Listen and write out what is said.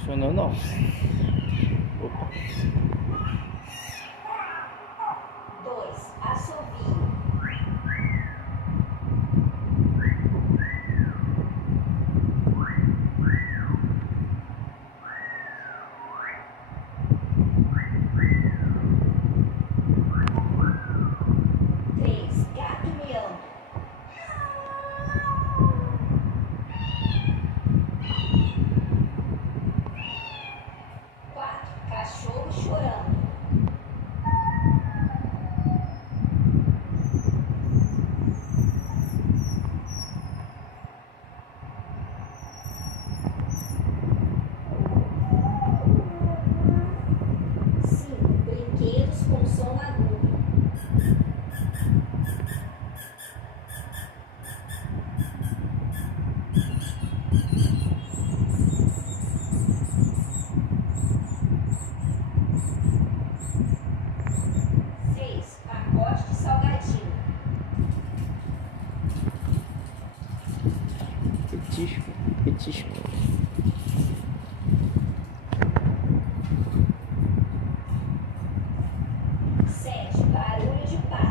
funcionou não. Opa. 2. Assovio. 3. Gato miando. 4. Cachorro chorando. 5. Brinquedos com som agudo. 6. Pacote de salgadinho. Petisco, petisco. 7. Barulho de pato.